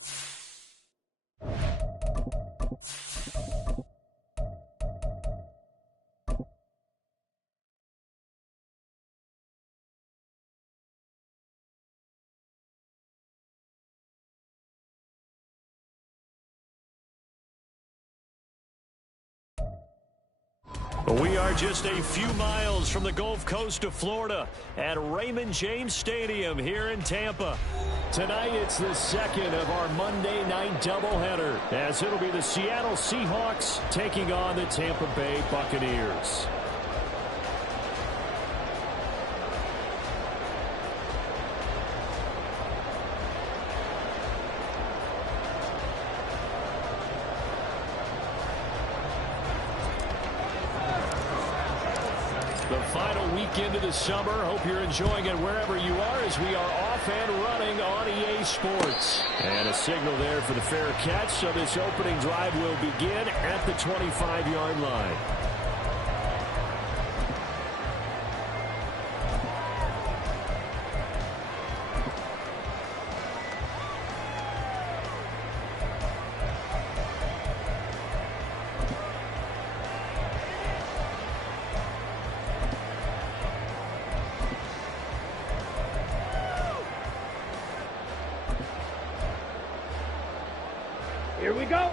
We are just a few miles from the Gulf Coast of Florida at Raymond James Stadium here in Tampa. Tonight, it's the second of our Monday night doubleheader, as it'll be the Seattle Seahawks taking on the Tampa Bay Buccaneers. The final weekend of the summer. Hope you're enjoying it wherever you are, as we are off and running on EA Sports. And a signal there for the fair catch, so this opening drive will begin at the 25-yard line. Here we go.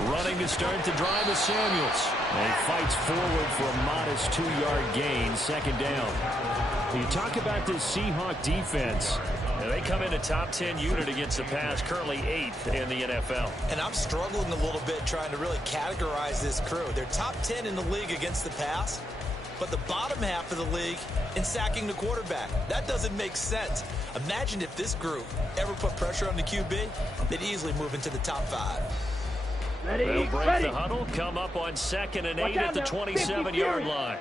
Running to start the drive is Samuels. And he fights forward for a modest 2-yard gain, second down. You talk about this Seahawk defense. They come in a top 10 unit against the pass, currently 8th in the NFL. And I'm struggling a little bit trying to really categorize this crew. They're top 10 in the league against the pass, but the bottom half of the league in sacking the quarterback. That doesn't make sense. Imagine if this group ever put pressure on the QB, they'd easily move into the top 5. Ready, They'll break ready. the huddle, come up on 2nd and 8 Watch at out the now. 27-yard line.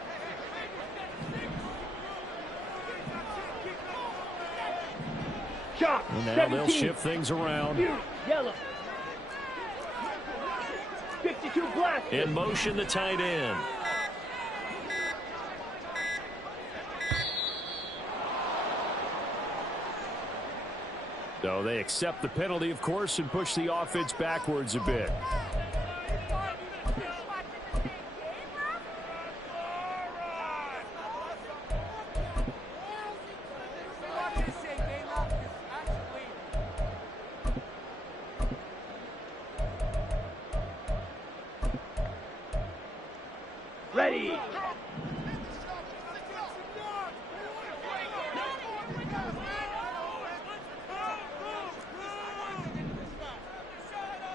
Shot. And now 17. they'll shift things around. Yellow. 52 black. In motion, the tight end. So they accept the penalty, of course, and push the offense backwards a bit. Ready.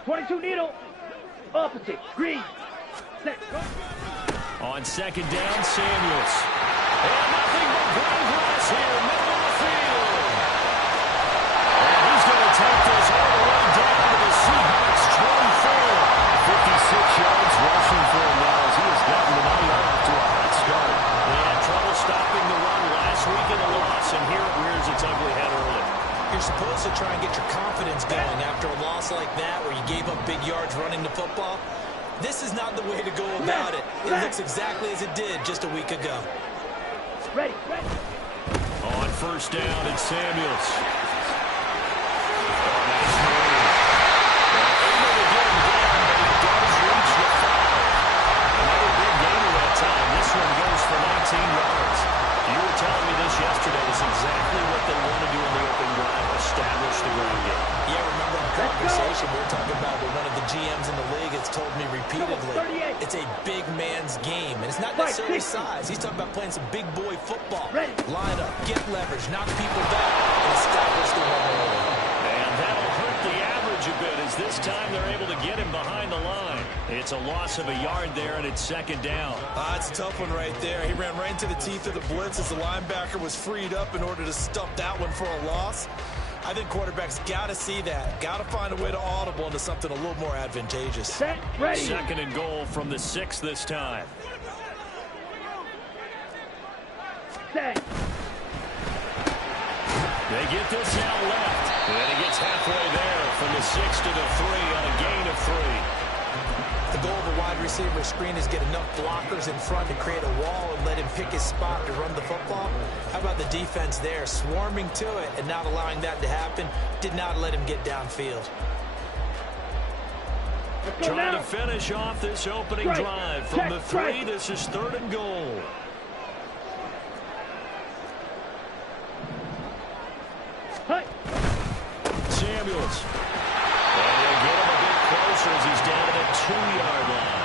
.22 needle. Opposite. Green. Set. Go. On 2nd down, Samuels. And nothing but green grass here, middle of the field. And he's going to take this all the way down to the Seahawks 24. 56 yards rushing for him now as he has gotten the money off to a hot start. They had trouble stopping the run last week in the loss, and here it rears its ugly head early. You're supposed to try and get your confidence going after a loss like that where you gave up big yards running the football. This is not the way to go about it. It looks exactly as it did just a week ago. Ready. Ready. On 1st down, it's Samuels. Yesterday is exactly what they want to do in the opening drive, establish the ground game. Yeah, remember our conversation we were talking about with one of the GMs in the league has told me repeatedly, it's a big man's game, and it's not necessarily size. He's talking about playing some big boy football. Line up, get leverage, knock people down, and establish the run early. And that'll hurt the average a bit as this time they're able to get him behind the line. It's a loss of a yard there, and it's 2nd down. It's a tough one right there. He ran right into the teeth of the blitz as the linebacker was freed up in order to stump that one for a loss. I think quarterbacks got to see that. Got to find a way to audible into something a little more advantageous. Set. Ready. 2nd and goal from the 6 this time. Set. They get this out left. And he gets halfway there from the 6 to the 3 on a gain of 3. The goal of a wide receiver screen is get enough blockers in front to create a wall and let him pick his spot to run the football. How about the defense there, swarming to it and not allowing that to happen? Did not let him get downfield. Trying to finish off this opening drive from the 3. This is 3rd and goal. Samuels. And they get him a bit closer as he's down at the 2-yard line.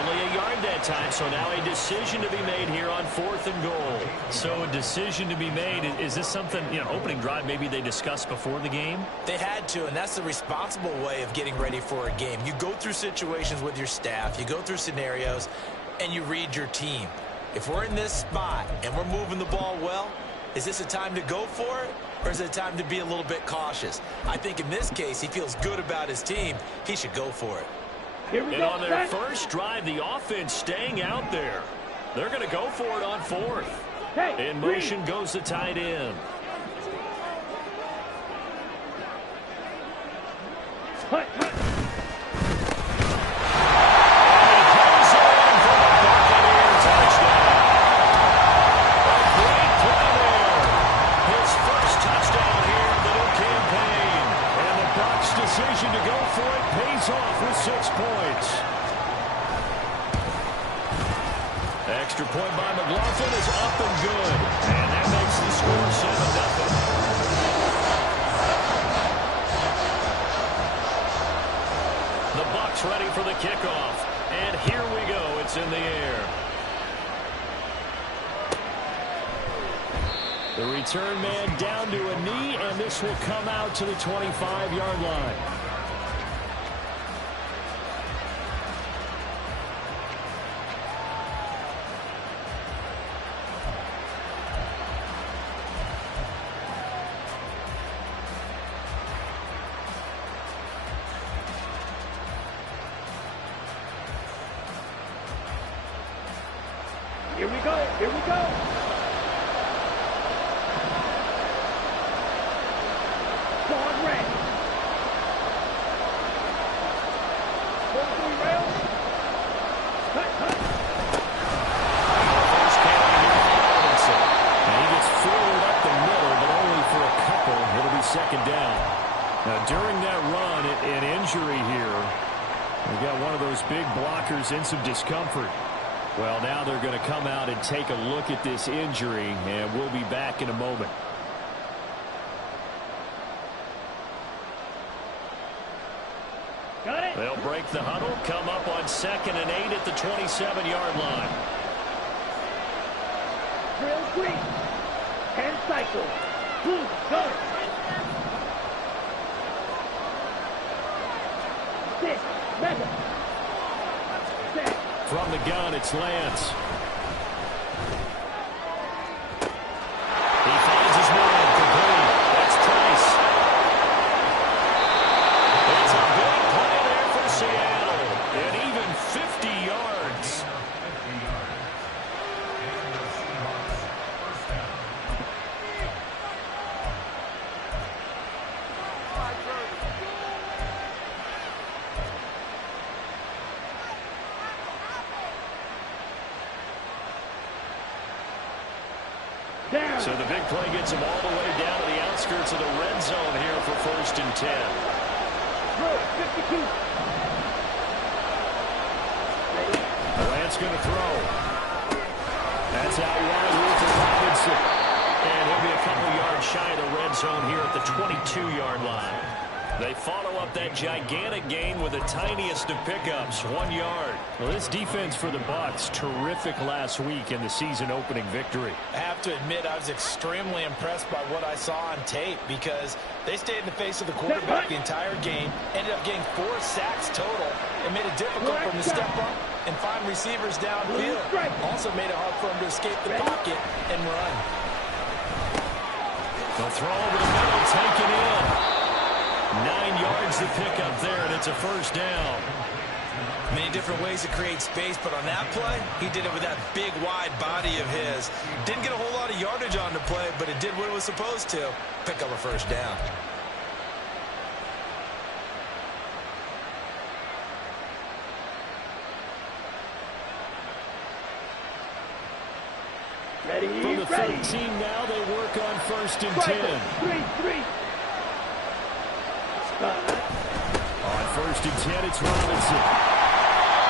Only a yard that time, so now a decision to be made here on 4th and goal. So a decision to be made. Is this something, opening drive maybe they discussed before the game? They had to, and that's the responsible way of getting ready for a game. You go through situations with your staff, you go through scenarios, and you read your team. If we're in this spot and we're moving the ball well, is this a time to go for it, or is it a time to be a little bit cautious? I think in this case, he feels good about his team. He should go for it. And on their first drive, the offense staying out there. They're going to go for it on 4th. In motion goes the tight end. Decision to go for it pays off with 6 points. Extra point by McLaughlin is up and good. And that makes the score 7-0. The Bucs ready for the kickoff. And here we go. It's in the air. The return man down to a knee, and this will come out to the 25-yard line. Here we go. Here we go. Second down. Now, during that run, an injury here. We got one of those big blockers in some discomfort. Well, now they're going to come out and take a look at this injury, and we'll be back in a moment. Got it. They'll break the huddle, come up on 2nd and 8 at the 27-yard line. Drill green. And cycle. Blue, go. 6, mega. 6. From the gun, it's Lance. He finds his man, complete. That's Price. It's a big play there for Seattle. And even 50 yards. So the big play gets him all the way down to the outskirts of the red zone here for 1st and 10. Throw, 52. Lance going to throw. That's out wide with Robinson. And he'll be a couple yards shy of the red zone here at the 22-yard line. They follow up that gigantic gain with the tiniest of pickups, 1 yard. Well, this defense for the Bucs, terrific last week in the season-opening victory. I have to admit, I was extremely impressed by what I saw on tape because they stayed in the face of the quarterback the entire game, ended up getting 4 sacks total, and made it difficult for him to step up and find receivers downfield. Also made it hard for him to escape the pocket and run. The throw over the middle, taken in. 9 yards to pick up there, and it's a 1st down. Many different ways to create space, but on that play, he did it with that big, wide body of his. Didn't get a whole lot of yardage on the play, but it did what it was supposed to. Pick up a 1st down. Ready, From the ready. 13 now, they work on 1st and 10. Striker, 3-3. On 1st and 10, it's Robinson.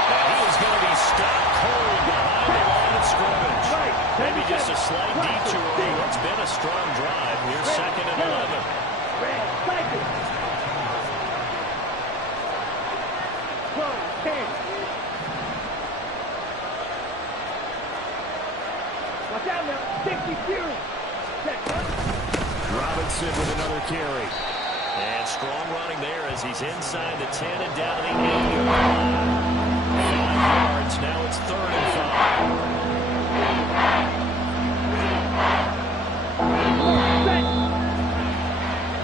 And he is going to be stopped cold behind the line of scrimmage. Maybe just a slight detour on what's been a strong drive. Here's 2nd and 11. Red, cycle. 10. Watch out now. 62. Robinson with another carry. And strong running there as he's inside the 10 and down to the 8-yard line. 5 yards. Now it's 3rd and 5.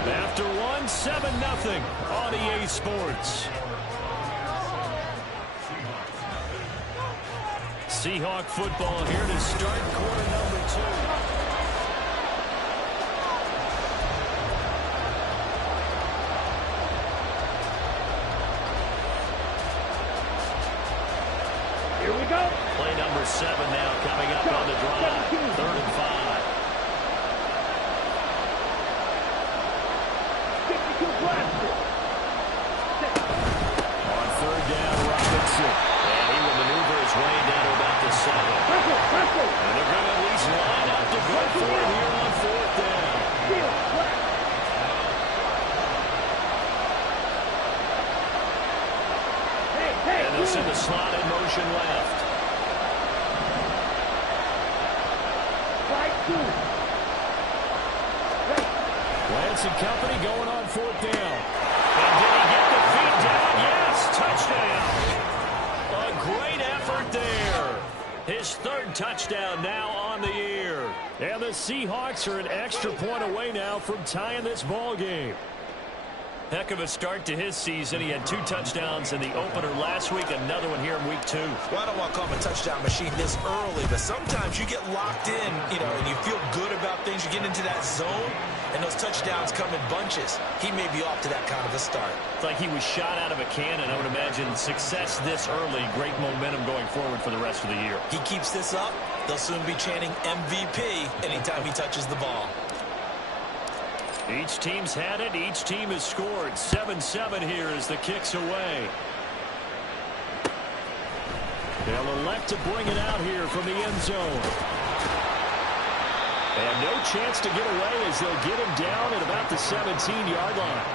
After one, 7-0 on EA Sports. Seahawk football here to start quarter number 2. Here we go. Play number 7 now coming up on the drive. 3rd and 5. 52 blaster. On 3rd down, Robinson. And he will maneuver his way down to about the 7. And they're going to at least line up to go for it here on 4th down. And they'll send the slot in motion left. Lance and company going on 4th down. And did he get the feet down? Yes, touchdown. A great effort there. His 3rd touchdown now on the year. And the Seahawks are an extra point away now from tying this ball game. Heck of a start to his season. He had 2 touchdowns in the opener last week, another one here in week 2. Well, I don't want to call him a touchdown machine this early, but sometimes you get locked in, and you feel good about things. You get into that zone, and those touchdowns come in bunches. He may be off to that kind of a start. It's like he was shot out of a cannon. I would imagine success this early, great momentum going forward for the rest of the year. He keeps this up, they'll soon be chanting MVP anytime he touches the ball. Each team's had it. Each team has scored. 7-7 here as the kick's away. They'll elect to bring it out here from the end zone. And no chance to get away as they'll get him down at about the 17-yard line.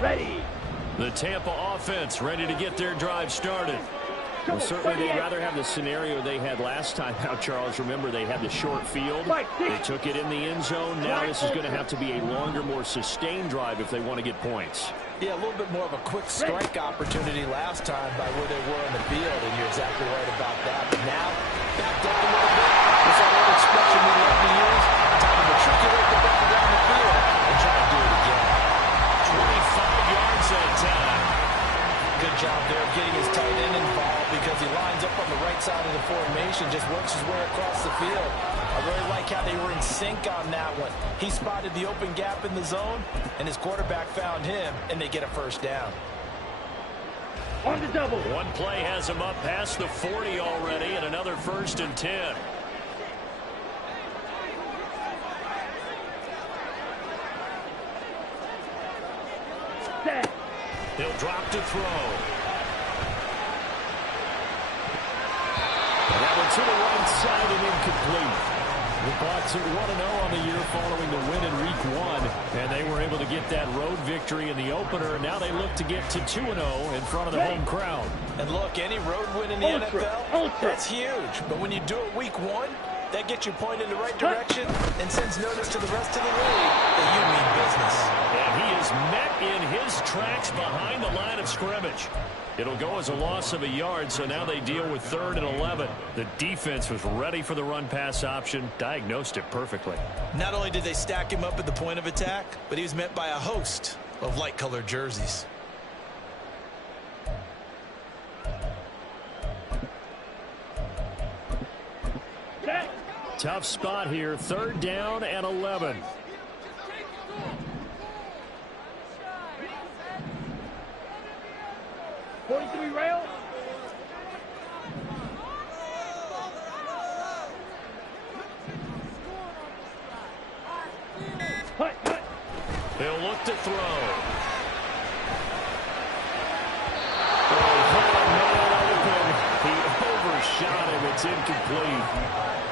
Ready. The Tampa offense ready to get their drive started. Well, certainly they'd rather have the scenario they had last time out, Charles. Remember, they had the short field. They took it in the end zone. Now this is going to have to be a longer, more sustained drive if they want to get points. Yeah, a little bit more of a quick strike opportunity last time by where they were in the field, and you're exactly right about that. But now, backed up a little bit. It's that old expression we love to use. Time to matriculate the ball down the field and try to do it again. 25 yards that time. Good job there of getting his tight end involved because he lines up on the right side of the formation, just works his way across the field. I really like how they were in sync on that one. He spotted the open gap in the zone, and his quarterback found him, and they get a 1st down. On the double. One play has him up past the 40 already, and another 1st and 10. Set. He'll drop to throw. And that one to the right side and incomplete. The Bucs are 1-0 on the year following the win in Week 1. And they were able to get that road victory in the opener. Now they look to get to 2-0 in front of the home crowd. And look, any road win in the NFL, that's huge. But when you do it Week 1, that gets you pointed in the right direction and sends notice to the rest of the league that you mean business. And he is met in his tracks behind the line of scrimmage. It'll go as a loss of a yard, so now they deal with 3rd and 11. The defense was ready for the run-pass option, diagnosed it perfectly. Not only did they stack him up at the point of attack, but he was met by a host of light-colored jerseys. Tough spot here, 3rd down and 11. Rail. Hut, hut. He'll look to throw. He overshot him. It's incomplete.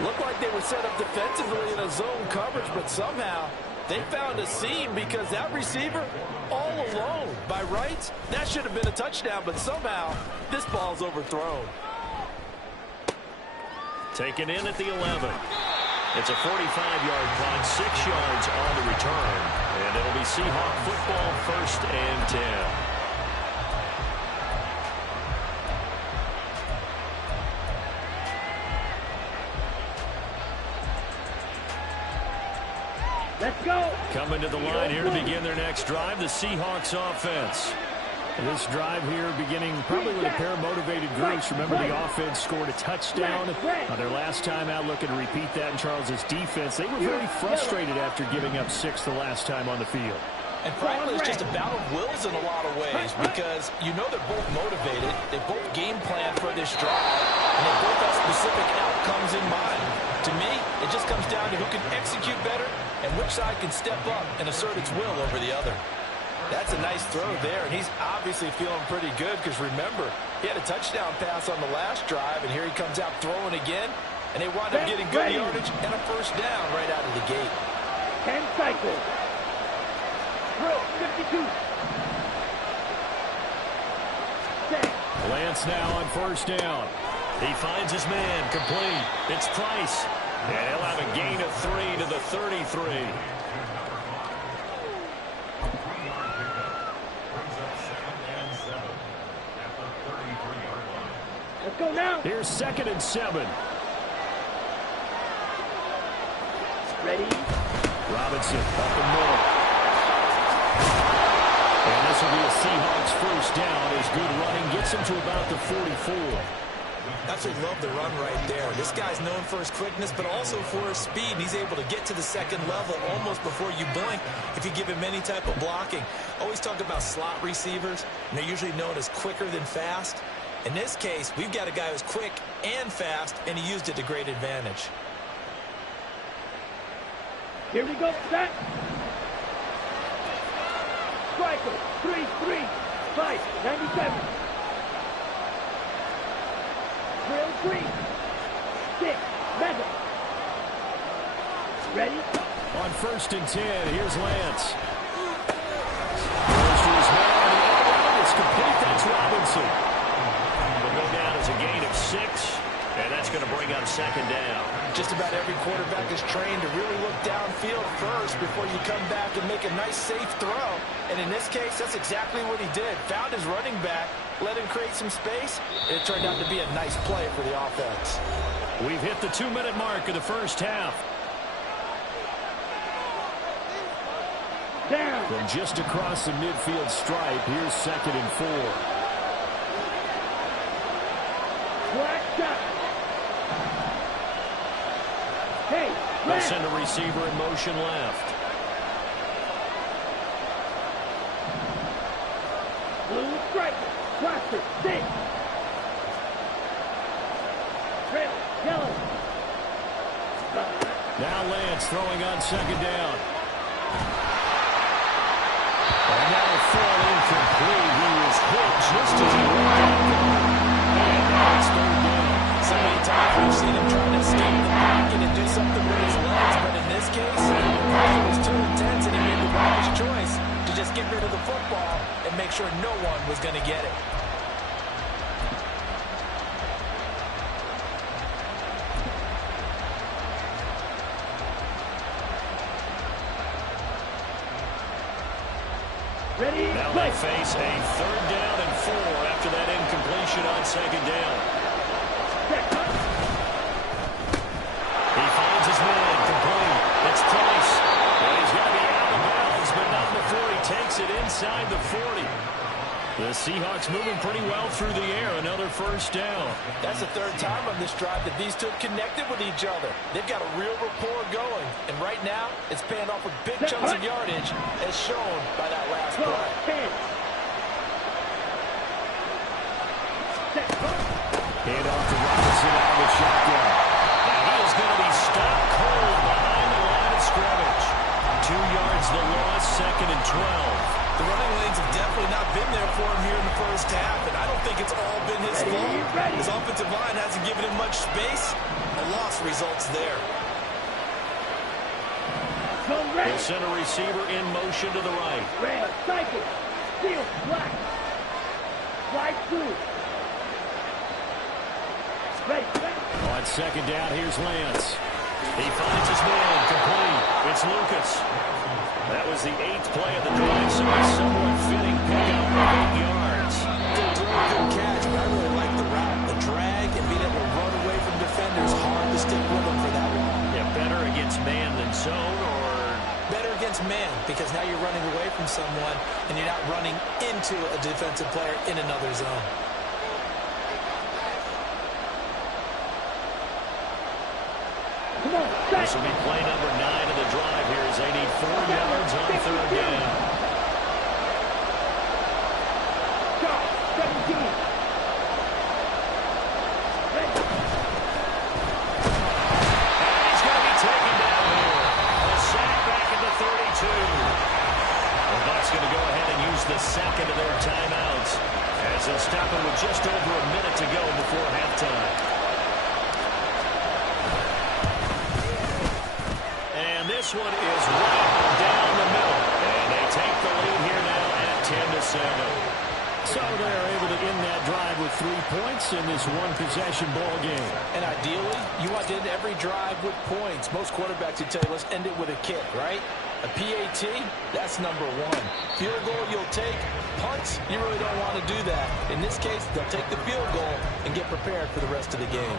Looked like they were set up defensively in a zone coverage, but somehow they found a seam because that receiver all alone. By rights, that should have been a touchdown, but somehow this ball's overthrown. Taken in at the 11. It's a 45-yard punt, 6 yards on the return. And it'll be Seahawk football, 1st and 10. Let's go. Coming to the line here to begin their next drive, the Seahawks offense. This drive here beginning probably with a pair of motivated groups. Remember, the offense scored a touchdown their last time out, looking to repeat that in Charles's defense. They were very frustrated after giving up 6 the last time on the field. And frankly, it's just a battle of wills in a lot of ways because you know they're both motivated. They both game plan for this drive, and they both have specific outcomes in mind. To me, it just comes down to who can execute better and which side can step up and assert its will over the other. That's a nice throw there, and he's obviously feeling pretty good because, remember, he had a touchdown pass on the last drive, and here he comes out throwing again, and they wind up getting good yardage and a 1st down right out of the gate. 10 cycles. Drill 52. Lance now on 1st down. He finds his man, complete. It's Price, and he'll have a gain of 3 to the 33. Let's go now. Here's 2nd and 7. Ready. Robinson up the middle. And this will be a Seahawks 1st down as good running gets him to about the 44. Absolutely love the run right there. This guy's known for his quickness, but also for his speed. And he's able to get to the 2nd level almost before you blink if you give him any type of blocking. Always talk about slot receivers, and they're usually known as quicker than fast. In this case, we've got a guy who's quick and fast, and he used it to great advantage. Here we go, set. Striker, 3-3, 5, 97. Drill 3, 6, mega. Ready? On 1st and 10, here's Lance. Goes to his man, and it's complete. That's Robinson. Will go down as a gain of 6, and that's going to bring up 2nd down. Just about every quarterback is trained to really look downfield first before you come back and make a nice, safe throw. And in this case, that's exactly what he did. Found his running back, let him create some space, and it turned out to be a nice play for the offense. We've hit the 2-minute mark of the 1st half. Down. From just across the midfield stripe, here's 2nd and 4. Black shot. Hey, They'll send a receiver in motion left. blue striker, cluster, 6. Red, yellow. Now Lance throwing on 2nd down. And that'll fall incomplete. He was hit just as he went down. And now it's 3rd down. So many times we've seen him trying to escape the pocket and do something with his legs, but in this case, it was too intense and he made the wise choice to just get rid of the football and make sure no one was going to get it. Ready, Now play. they face a 3rd down and 4 after that incompletion on 2nd down. Set, cut. He finds his man, complete. It's Price. And he's going to be out of bounds, but not before he takes it inside the 40. The Seahawks moving pretty well through the air. Another 1st down. That's the 3rd time on this drive that these two connected with each other. They've got a real rapport going. And right now, it's paying off with big chunks of yardage, as shown by that last play. 10. Set, cut. Hand off to Robinson out of the shotgun. And he is going to be stopped cold behind the line of scrimmage. 2 yards the loss, 2nd and 12. The running lanes have definitely not been there for him here in the first half, and I don't think it's all been his fault. His offensive line hasn't given him much space. A loss results there. They'll send a receiver in motion to the right. Red, cycle. Steel, black. Slide through. Ready, ready. On 2nd down, here's Lance. He finds his man, complete. It's Lucas. That was the 8th play of the drive, so it's somewhat fitting pickup of 8 yards. Really good catch, but I really like the route. The drag and being able to run away from defenders, hard to stick with them for that long. Yeah, better against man than zone, or Better against man, because now you're running away from someone and you're not running into a defensive player in another zone. this will be play number 9 of the drive here as they need 4 yards on 3rd down. Charge, 17. Ready. And he's going to be taken down here. A sack back at the 32. The Bucs going to go ahead and use the 2nd of their timeouts as they'll stop it with just over a minute to go before halftime. This one is right down the middle, and they take the lead here now at 10-7. So they're able to end that drive with 3 points in this one-possession ball game. And ideally, you want to end every drive with points. Most quarterbacks would tell you, let's end it with a kick, right? A PAT, that's number 1. Field goal you'll take. Punts, you really don't want to do that. In this case, they'll take the field goal and get prepared for the rest of the game.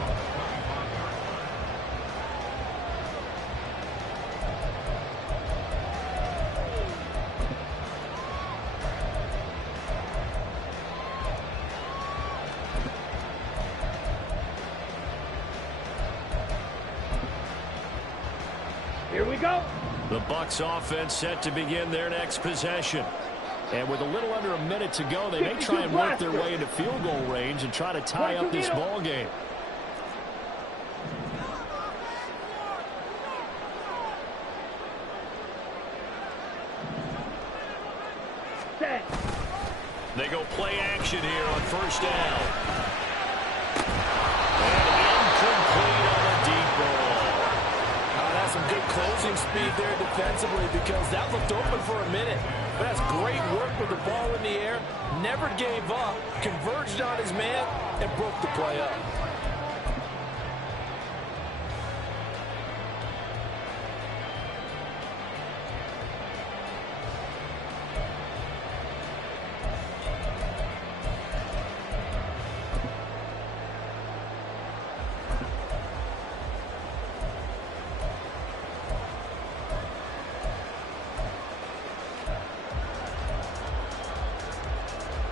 Here we go. The Bucs offense set to begin their next possession. And with a little under a minute to go, they may try and work their way into field goal range and try to tie up this ball game. Set. They go play action here on 1st down. And incomplete on a deep ball. That's some good closing speed there defensively, because that looked open for a minute. But that's great work with the ball in the air. Never gave up, converged on his man, and broke the play up.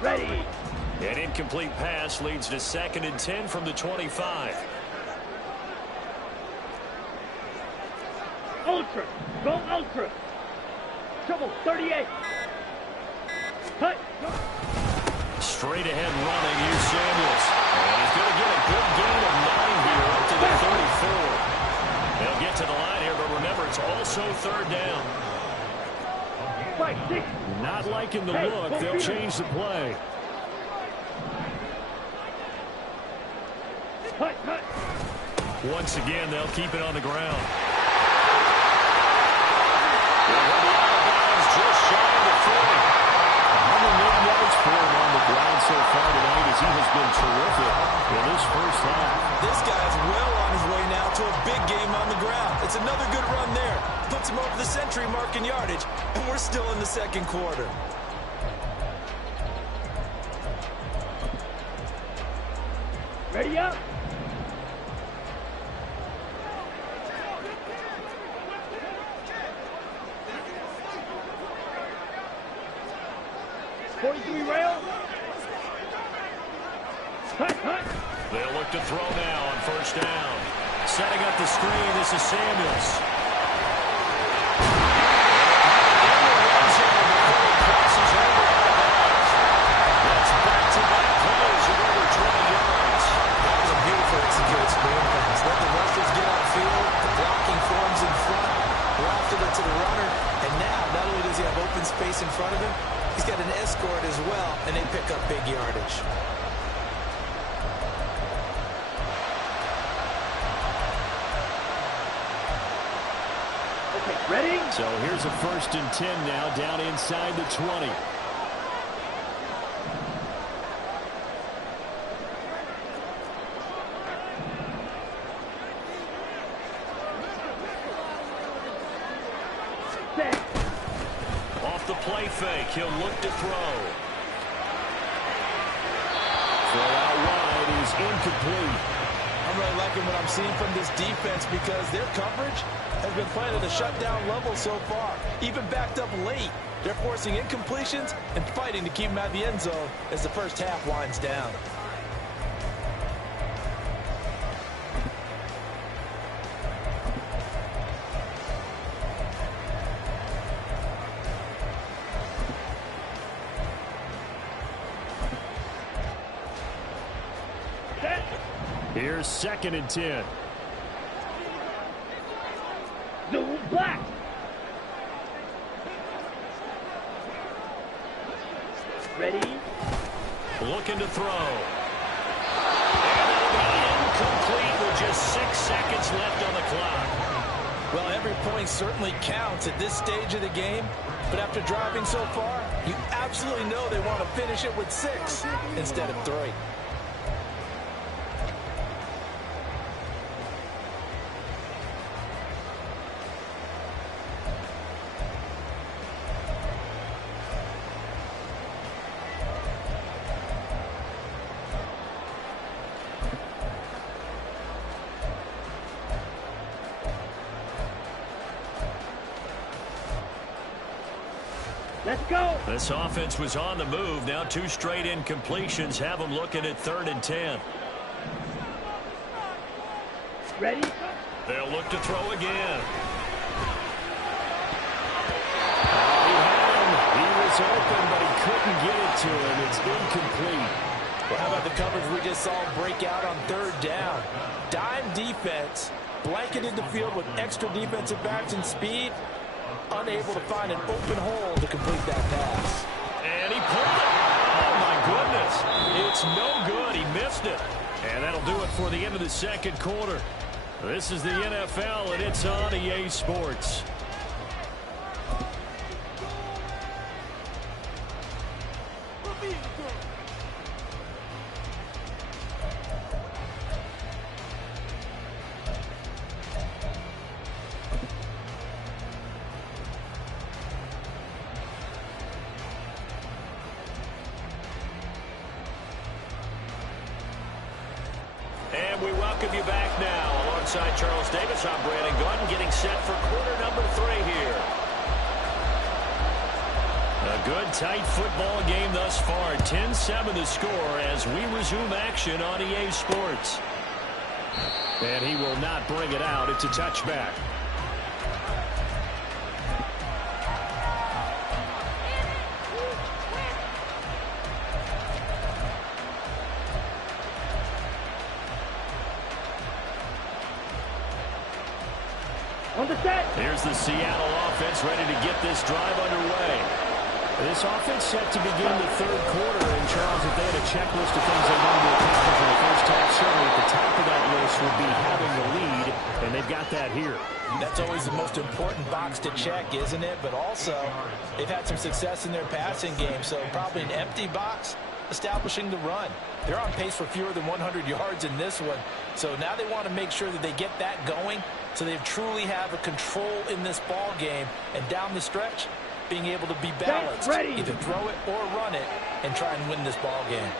Ready. An incomplete pass leads to 2nd and 10 from the 25. Ultra. Go ultra. Trouble 38. Cut. Straight ahead running, here's Samuels. And he's going to get a good gain of 9 here up to the 34. They'll get to the line here, but remember, it's also 3rd down. 5, 6. Not liking the look. They'll change the play. Cut, cut. Once again, they'll keep it on the ground. Just shy of the 40. 108 yards for him on the ground so far tonight, as he has been terrific in this first half. This guy's well on his way now to a big game on the ground. It's another good run there. Puts him over the century mark in yardage, and we're still in the 2nd quarter. Ready up. Rail. Hut. They'll look to throw now on first down. Setting up the screen, this is Samuels. That's back-to-back plays of over 20 yards. That was a beautiful executed screen pass. Let the rushers get upfield. The blocking forms in front. Wafted it to the runner. And now, not only does he have open space in front of him, he's got an escort as well, and they pick up big yardage. Okay, ready? So here's a 1st and 10 now, down inside the 20. Set. Off the play fake, he'll look to throw. Throw out wide is incomplete. I'm really liking what I'm seeing from this defense because their coverage has been playing at a shutdown level so far. Even backed up late, they're forcing incompletions and fighting to keep them out of the end zone as the first half winds down. Here's 2nd and 10. Zoom black. Ready? Looking to throw. And it'll be incomplete with just 6 seconds left on the clock. Well, every point certainly counts at this stage of the game, but after driving so far, you absolutely know they want to finish it with 6 instead of 3. Let's go. This offense was on the move. Now 2 straight incompletions have them looking at 3rd and 10. Ready? They'll look to throw again. He was open, but he couldn't get it to him. It's incomplete. Well, how about the coverage we just saw break out on 3rd down? Dime defense, blanketed the field with extra defensive backs and speed, unable to find an open hole to complete that pass. And he pulled it. Oh, my goodness. It's no good. He missed it. And that'll do it for the end of the 2nd quarter. This is the NFL, and it's on EA Sports. And we welcome you back now. Alongside Charles Davis, I'm Brandon Gaudin, getting set for quarter number 3 here. A good, tight football game thus far. 10-7 the score as we resume action on EA Sports. And he will not bring it out. It's a touchback. On the set. Here's the Seattle offense ready to get this drive underway. This offense set to begin the 3rd quarter. And, Charles, if they had a checklist of things they wanted to accomplish in the first half, certainly at the top of that list would be having the lead, and they've got that here. That's always the most important box to check, isn't it? But also, they've had some success in their passing game, so probably an empty box establishing the run. They're on pace for fewer than 100 yards in this one, so now they want to make sure that they get that going so they truly have a control in this ball game, and down the stretch, being able to be balanced, either throw it or run it, and try and win this ball game.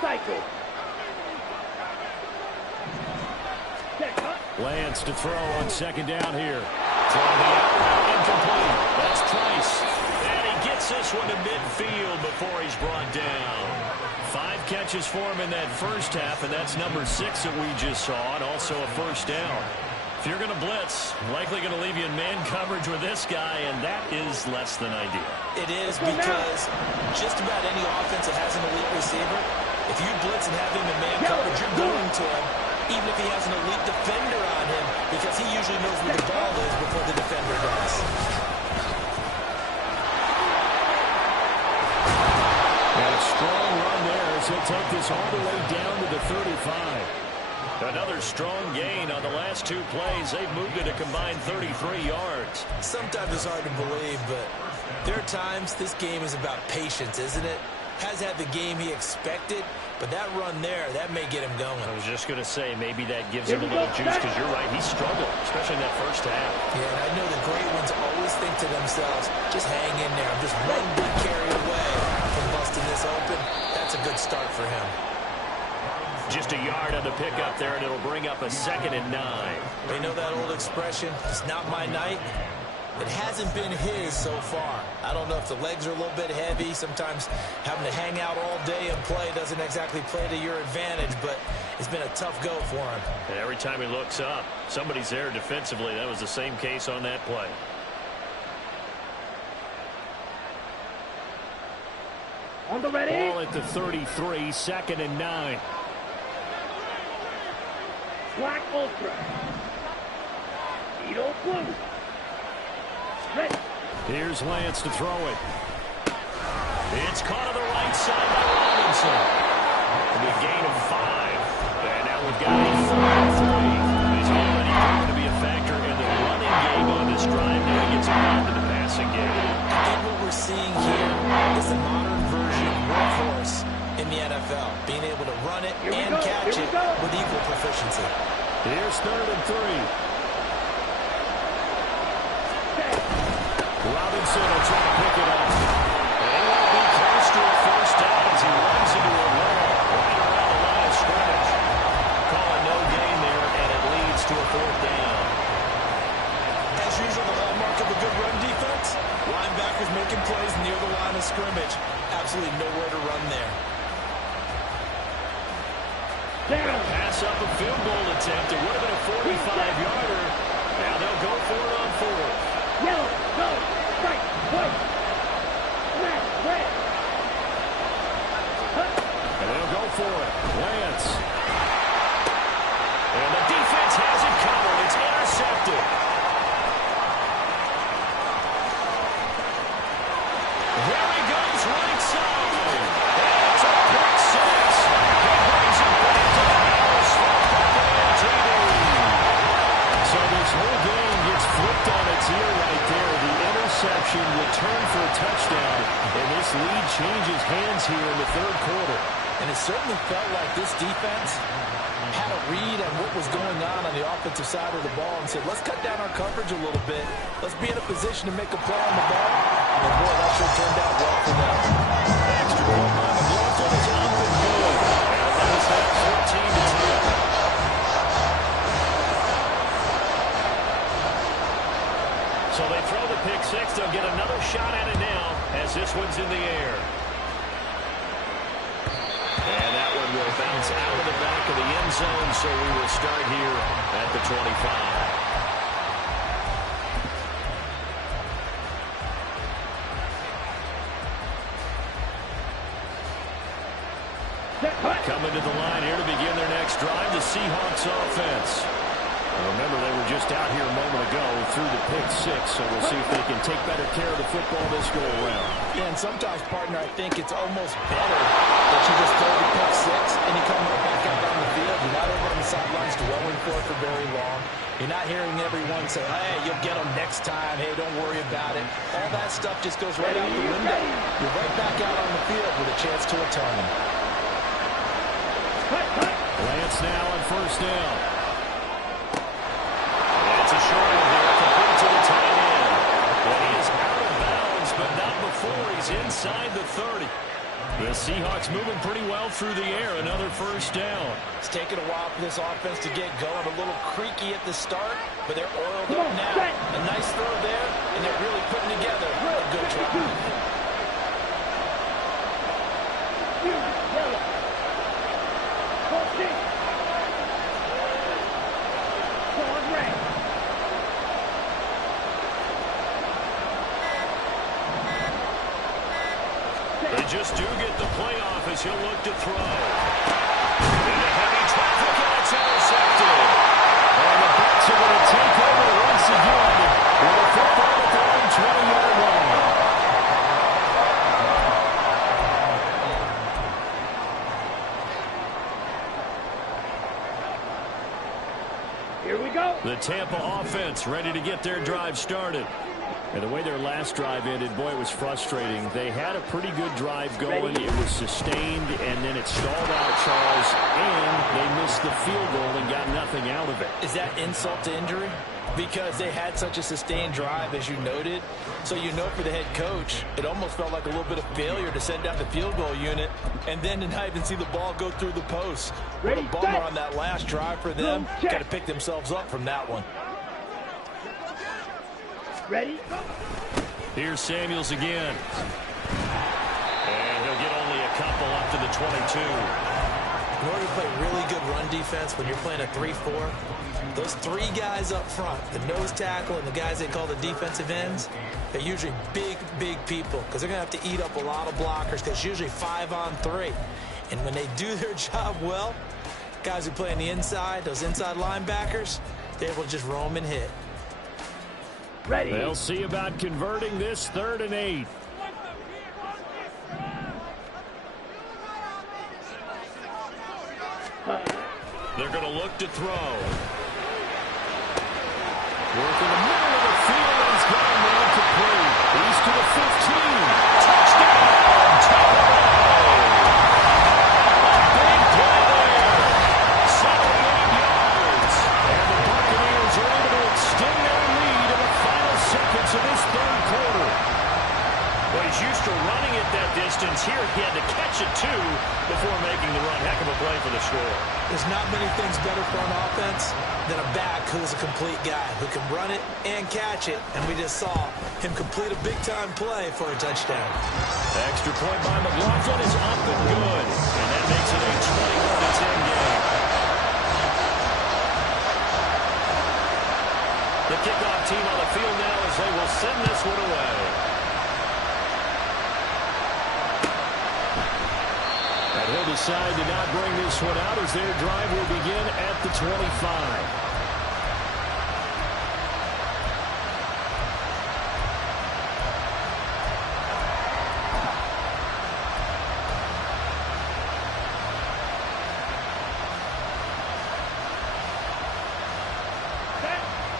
cycle. Set, hut. Lance to throw on second down here. Throwing the out route incomplete. That's Price. And he gets this one to midfield before he's brought down. 5 catches for him in that first half, and that's number 6 that we just saw, and also a first down. If you're going to blitz, likely going to leave you in man coverage with this guy, and that is less than ideal. It is because just about any offense that has an elite receiver, if you blitz and have him in man coverage, you're going to him, even if he has an elite defender on him, because he usually knows where the ball is before the defender does. And a strong run there as he'll take this all the way down to the 35. Another strong gain on the last 2 plays. They've moved it a combined 33 yards. Sometimes it's hard to believe, but there are times this game is about patience, isn't it? Has had the game he expected, but that run there, that may get him going. I was just going to say, maybe that gives him a little juice, because you're right, he struggled, especially in that first half. Yeah, and I know the great ones always think to themselves, just hang in there. I'm just one big carry away from busting this open. That's a good start for him. Just a yard on the pickup there, and it'll bring up a 2nd and 9. They know that old expression, it's not my night. It hasn't been his so far. I don't know if the legs are a little bit heavy. Sometimes having to hang out all day and play doesn't exactly play to your advantage, but it's been a tough go for him. And every time he looks up, somebody's there defensively. That was the same case on that play. On the ready. Ball at the 33, 2nd and 9. Black Ultra. Edo Blue. Ready. Here's Lance to throw it. It's caught on the right side by Robinson. It'll be a gain of 5. And now we've got a 4-3. He's already proven to be a factor in the running game on this drive. Now he gets involved in the passing game. I think what we're seeing here is the modern version of workhorse in the NFL. Being able to run it and catch it with equal proficiency. Here's 3rd and 3. Robinson will try to pick it up. And he won't be close to a first down as he runs into a wall right around the line of scrimmage. Calling no gain there, and it leads to a 4th down. As usual, the hallmark of a good run defense, linebackers making plays near the line of scrimmage. Absolutely nowhere to run there. Down. Pass up a field goal attempt. It would have been a 45-yarder. Now they'll go for it on 4th. Yellow. Go. Strike. White. Black. Red. Hut. And they'll go for it. Lance. And the defense has it covered. It's intercepted. There he goes, right side. And it's a pick 6. He brings it back to the house for Buffalo TD. So this whole game gets flipped on its ear right there. The interception returned for a touchdown, and this lead changes hands here in the 3rd quarter. And it certainly felt like this defense had a read on what was going on the offensive side of the ball and said, let's cut down our coverage a little bit. Let's be in a position to make a play on the ball. And boy, that sure turned out well for them. Extra point by McLaughlin is up and good. And that is that 14-10. So they throw the pick 6. They'll get another shot at it now as this one's in the air. And that one will bounce out of the back of the end zone, so we will start here at the 25. Coming to the line here to begin their next drive, the Seahawks offense. Remember, they were just out here a moment ago through the pick 6, so we'll see if they can take better care of the football this go-around. Yeah, and sometimes, partner, I think it's almost better that you just throw the pick 6 and you come right back out on the field. You're not over on the sidelines dwelling for it for very long. You're not hearing everyone say, hey, you'll get them next time. Hey, don't worry about it. All that stuff just goes right out the window. You're right back out on the field with a chance to atone. Lance now on first down. That's a short one here, complete to the tight end. Well, he is out of bounds, but not before he's inside the 30. The Seahawks moving pretty well through the air. Another first down. It's taken a while for this offense to get going. A little creaky at the start, but they're oiled up now. A nice throw there, and they're really putting together a good drive. They just do get the playoff as he'll look to throw. Into heavy traffic, and it's intercepted. And the Bucs are going to take over once again with a football at their own 20-yard line. Here we go. The Tampa offense ready to get their drive started. And the way their last drive ended, boy, it was frustrating. They had a pretty good drive going. It was sustained, and then it stalled out, Charles, and they missed the field goal and got nothing out of it. Is that insult to injury? Because they had such a sustained drive, as you noted. So you know for the head coach, it almost felt like a little bit of failure to send out the field goal unit and then to not even see the ball go through the post. What a bummer on that last drive for them. Got to pick themselves up from that one. Ready? Here's Samuels again. And he'll get only a couple up to the 22. In order to play really good run defense when you're playing a 3-4, those three guys up front, the nose tackle and the guys they call the defensive ends, they're usually big, big people because they're going to have to eat up a lot of blockers because it's usually 5-on-3. And when they do their job well, guys who play on the inside, those inside linebackers, they're able to just roam and hit. Ready. They'll see about converting this 3rd and 8. They're going to look to throw. Work in the middle of the field, and he's got him down complete. He's to the 15. Touchdown, Tampa Bay. Big play there. 78 yards. And the Buccaneers are able to extend their lead in the final seconds of this 3rd quarter. Well, he's used to running it that distance. Here he had to catch it, too, before making the run. Heck of a play for the score. There's not many things better for an offense than a back who's a complete guy who can run it and catch it. And we just saw him complete a big-time play for a touchdown. The extra point by McLaughlin is up and good. And that makes it a 21-10 game. The kickoff team on the field now as they will send this one away. And he'll decide to not bring this one out as their drive will begin at the 25.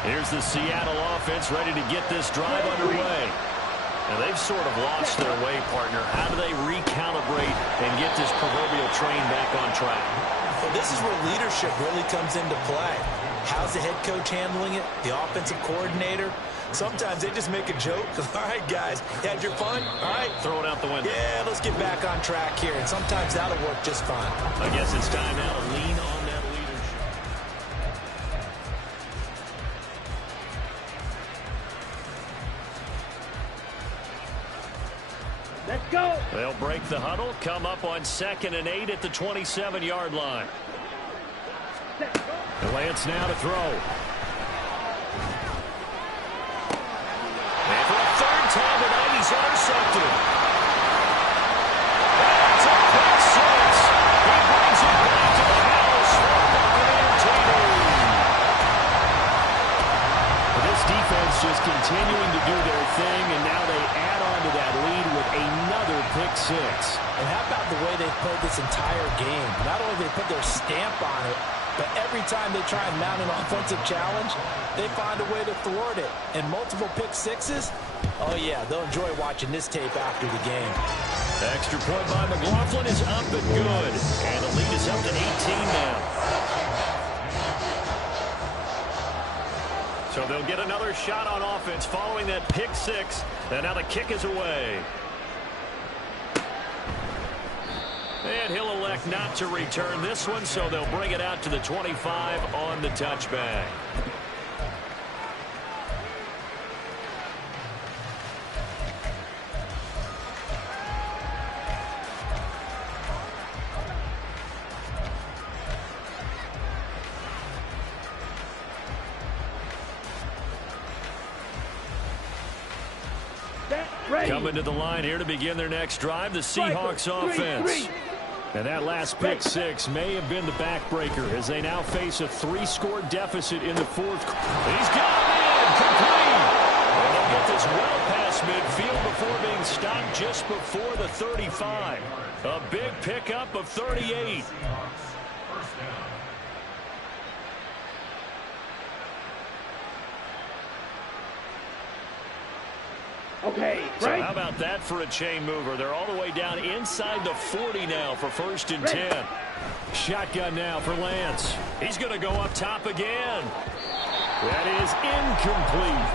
Here's the Seattle offense ready to get this drive underway. And they've sort of lost their way, partner. How do they recalibrate and get this proverbial train back on track? Well, this is where leadership really comes into play. How's the head coach handling it? The offensive coordinator? Sometimes they just make a joke. All right, guys, you had your fun? All right. Throw it out the window. Yeah, let's get back on track here. And sometimes that'll work just fine. I guess it's time now to lean on that leadership. Let's go. They'll break the huddle, come up on 2nd and 8 at the 27-yard line. And Lance now to throw. And for a 3rd time tonight, he's intercepted. That's a quick 6. He brings it back to the house for Buccaneer TV. This defense just continuing to do their thing, and now they add on to that lead with another pick 6. And how about the way they played this entire game? Not only they put their stamp on it, but every time they try and mount an offensive challenge, they find a way to thwart it. And multiple pick 6s, oh yeah, they'll enjoy watching this tape after the game. The extra point by McLaughlin is up and good. And the lead is up to 18 now. So they'll get another shot on offense following that pick 6. And now the kick is away. And he'll elect not to return this one, so they'll bring it out to the 25 on the touchback. Coming to the line here to begin their next drive, the Seahawks offense. And that last pick six may have been the backbreaker as they now face a 3-score deficit in the fourth. He's got it in, complete. And they'll get this well past midfield before being stopped just before the 35. A big pickup of 38. Okay, so right. How about that for a chain mover? They're all the way down inside the 40 now for 1st and 10. Shotgun now for Lance. He's going to go up top again. That is incomplete.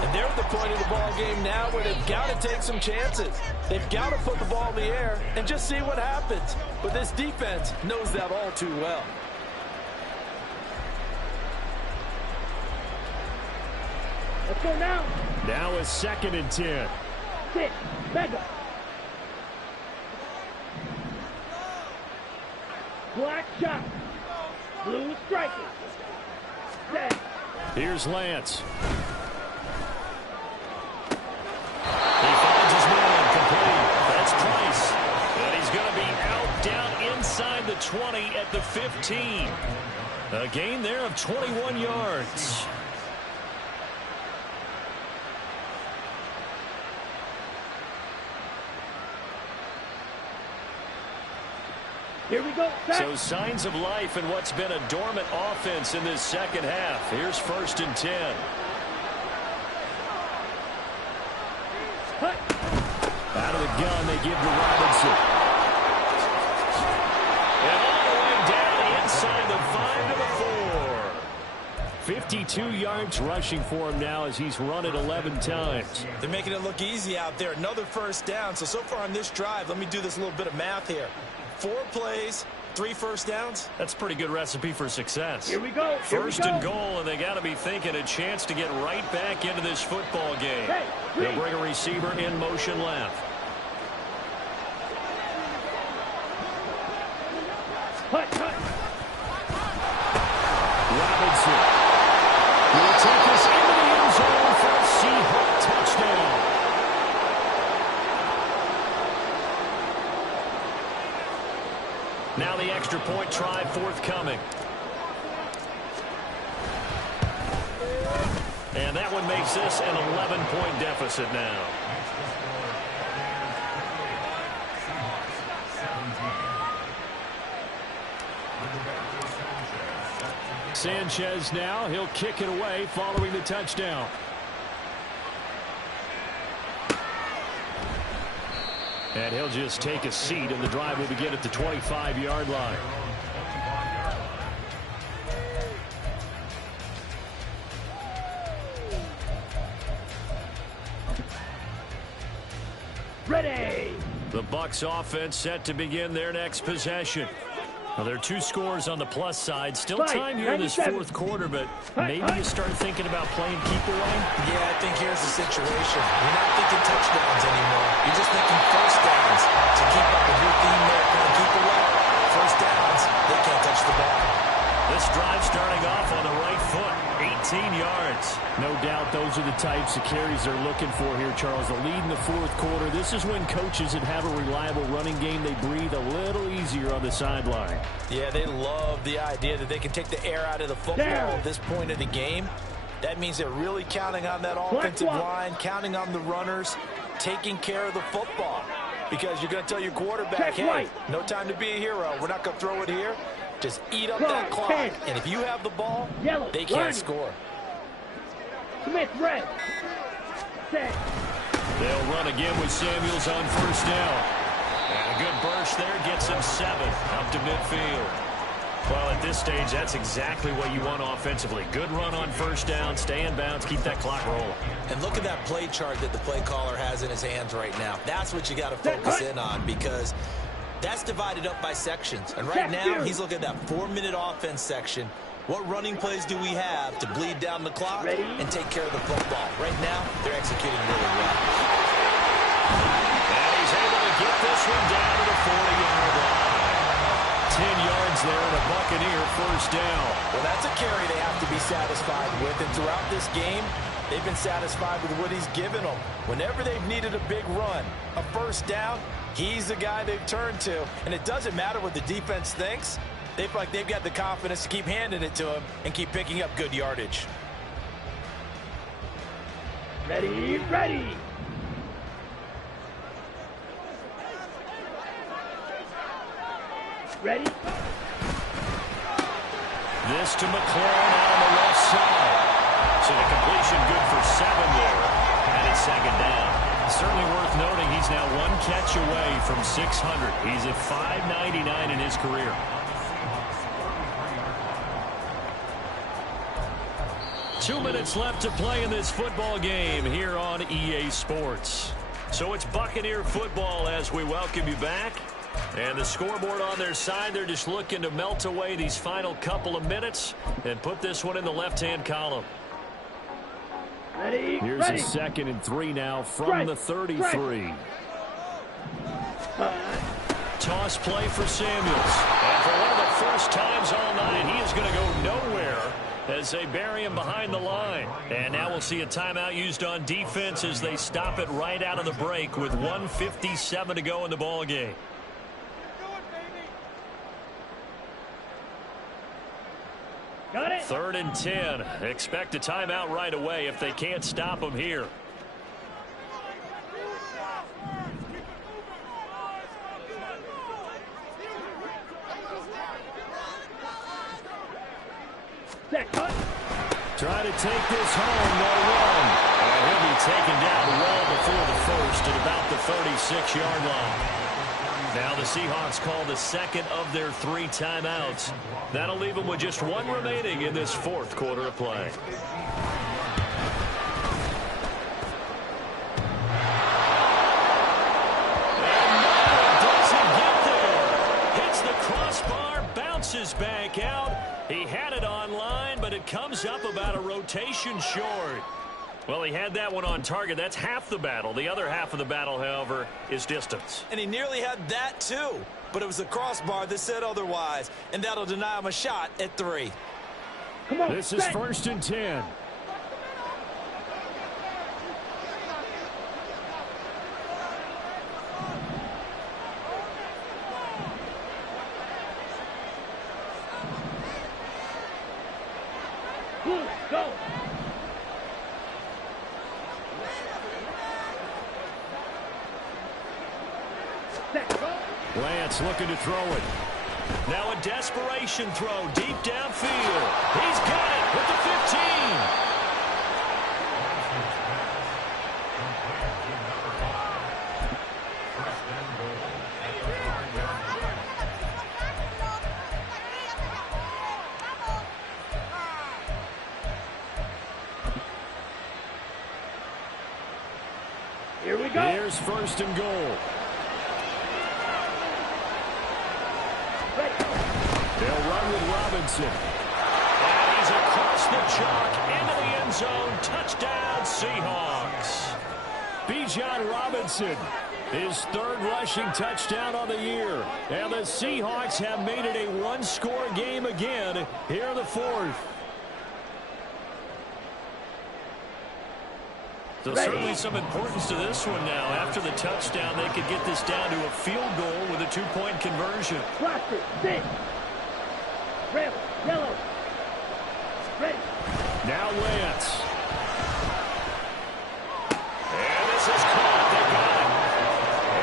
And they're at the point of the ball game now where they've got to take some chances. They've got to put the ball in the air and just see what happens. But this defense knows that all too well. Let's go now. Now is 2nd and 10. Sit. Mega. Black shot. Blue striker. Set. Here's Lance. He finds his man, complete. That's Price. And he's going to be out down inside the 20 at the 15. A gain there of 21 yards. Here we go. Set. So signs of life in what's been a dormant offense in this second half. Here's 1st and 10. Hut. Out of the gun, they give to Robinson. And all the way down inside the 5 to the 4. 52 yards rushing for him now as he's run it 11 times. They're making it look easy out there. Another 1st down. So far on this drive, let me do this little bit of math here. 4 plays, 3 1st downs. That's a pretty good recipe for success. Here we go. Here we 1st go. and goal, and they got to be thinking a chance to get right back into this football game. Hey, They'll bring a receiver in motion left. Hut, hut. Robinson will take us into the end zone for a Seahawk touchdown. Now the extra point try forthcoming. And that one makes this an 11-point deficit now. Sanchez now, he'll kick it away following the touchdown. And he'll just take a seat, and the drive will begin at the 25-yard line. Ready. The Bucs offense set to begin their next possession. Well, there are 2 scores on the plus side. Still time here in this 4th quarter, but maybe you start thinking about playing keep away. Yeah, I think here's the situation. You're not thinking touchdowns anymore. You're just thinking 1st downs. To keep up a new theme there, playing keep away. 1st downs, they can't touch the ball. This drive starting off on the right foot, 18 yards. No doubt those are the types of carries they're looking for here, Charles. The lead in the 4th quarter. This is when coaches that have a reliable running game, they breathe a little easier on the sideline. Yeah, they love the idea that they can take the air out of the football at this point of the game. That means they're really counting on that offensive line, counting on the runners, taking care of the football. Because you're going to tell your quarterback, hey, no time to be a hero. We're not going to throw it here. Just eat up that clock. And if you have the ball, they can't score. Smith, red. Set. They'll run again with Samuels on 1st down. And a good burst there gets him 7 up to midfield. Well, at this stage, that's exactly what you want offensively. Good run on 1st down, stay in bounds, keep that clock rolling. And look at that play chart that the play caller has in his hands right now. That's what you got to focus in on, because That's divided up by sections. And right now, he's looking at that 4-minute offense section. What running plays do we have to bleed down the clock and take care of the football? Right now, they're executing really well. And he's able to get this one down to the 40-yard line. 10 yards there and a Buccaneer first down. Well, that's a carry they have to be satisfied with. And throughout this game, they've been satisfied with what he's given them. Whenever they've needed a big run, a first down, he's the guy they've turned to. And it doesn't matter what the defense thinks. They feel like they've got the confidence to keep handing it to him and keep picking up good yardage. Ready, ready. Ready. This to McLaurin out on the left side. So the completion good for 7 there. And it's second down. Certainly worth noting he's now 1 catch away from 600. He's at 599 in his career. Two minutes left to play in this football game here on EA Sports. So it's Buccaneer football as we welcome you back. And the scoreboard on their side, they're just looking to melt away these final couple of minutes and put this one in the left-hand column. Ready, Here's ready. a 2nd and 3 now from the 33. Toss play for Samuels. And for one of the first times all night, he is going to go nowhere as they bury him behind the line. And now we'll see a timeout used on defense as they stop it right out of the break with 1:57 to go in the ball game. Got it. 3rd and 10. Expect a timeout right away if they can't stop him here. Try to take this home, no run. And he'll be taken down well before the first at about the 36-yard line. Now the Seahawks call the 2nd of their 3 timeouts. That'll leave them with just 1 remaining in this 4th quarter of play. Bounces back out. He had it online, but it comes up about a rotation short. Well, he had that one on target. That's half the battle. The other half of the battle, however, is distance. And he nearly had that, too. But it was the crossbar that said otherwise. And that'll deny him a shot at 3. Come on. This is 1st and 10. Go. Lance looking to throw it. Now a desperation throw deep downfield. He's got it with the 15. Here we go. Here's 1st and goal. They'll run with Robinson. And he's across the chalk into the end zone. Touchdown, Seahawks. Bijan Robinson, his 3rd rushing touchdown on the year. And the Seahawks have made it a 1-score game again here in the 4th. So certainly some importance to this one now. After the touchdown, they could get this down to a field goal with a 2-point conversion. Blaster, sit. Red, yellow. Ready. Now Lance. And this is caught. They got it.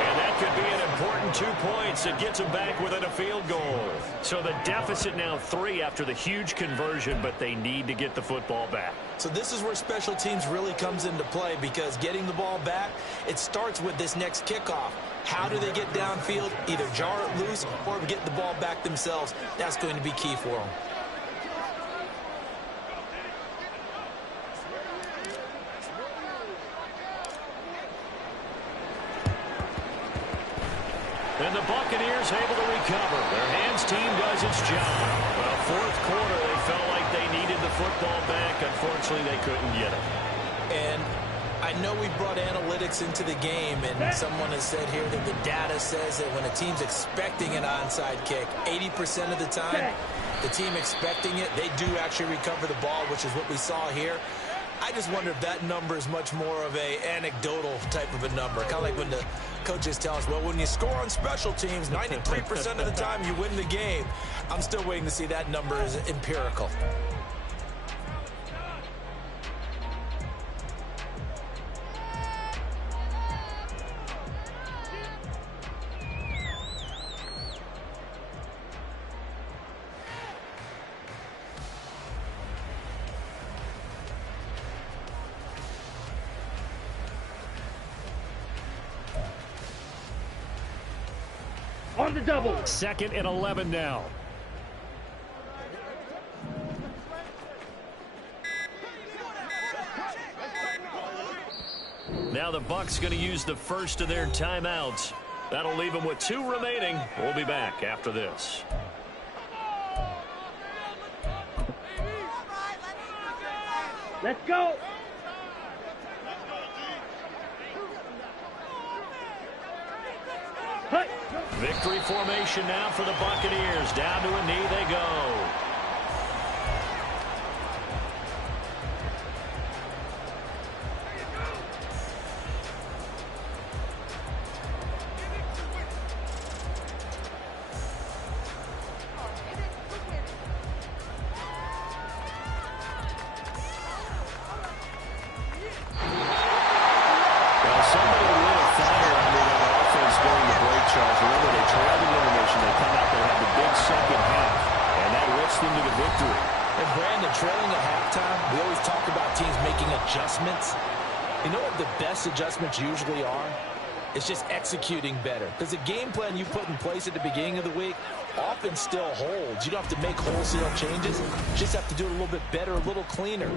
And that could be an important 2 points. It gets them back within a field goal. So the deficit now 3 after the huge conversion, but they need to get the football back. So this is where special teams really comes into play, because getting the ball back, it starts with this next kickoff. How do they get downfield? Either jar it loose or get the ball back themselves. That's going to be key for them. And the Buccaneers able to recover. Their hands team does its job. Well, fourth quarter, they felt like they needed the football back. Unfortunately, they couldn't get it. And I know we brought analytics into the game, and someone has said here that the data says that when a team's expecting an onside kick, 80% of the time, the team expecting it, they do actually recover the ball, which is what we saw here. I just wonder if that number is much more of a anecdotal type of a number. Kind of like when the coaches tell us, well, when you score on special teams, 93% of the time you win the game. I'm still waiting to see that number is empirical. On the double. 2nd and 11 now. Now the Bucs going to use the first of their timeouts. That'll leave them with 2 remaining. We'll be back after this. Let's go. Victory formation now for the Buccaneers. Down to a knee they go. You know what the best adjustments usually are? It's just executing better. Because the game plan you put in place at the beginning of the week often still holds. You don't have to make wholesale changes. You just have to do it a little bit better, a little cleaner.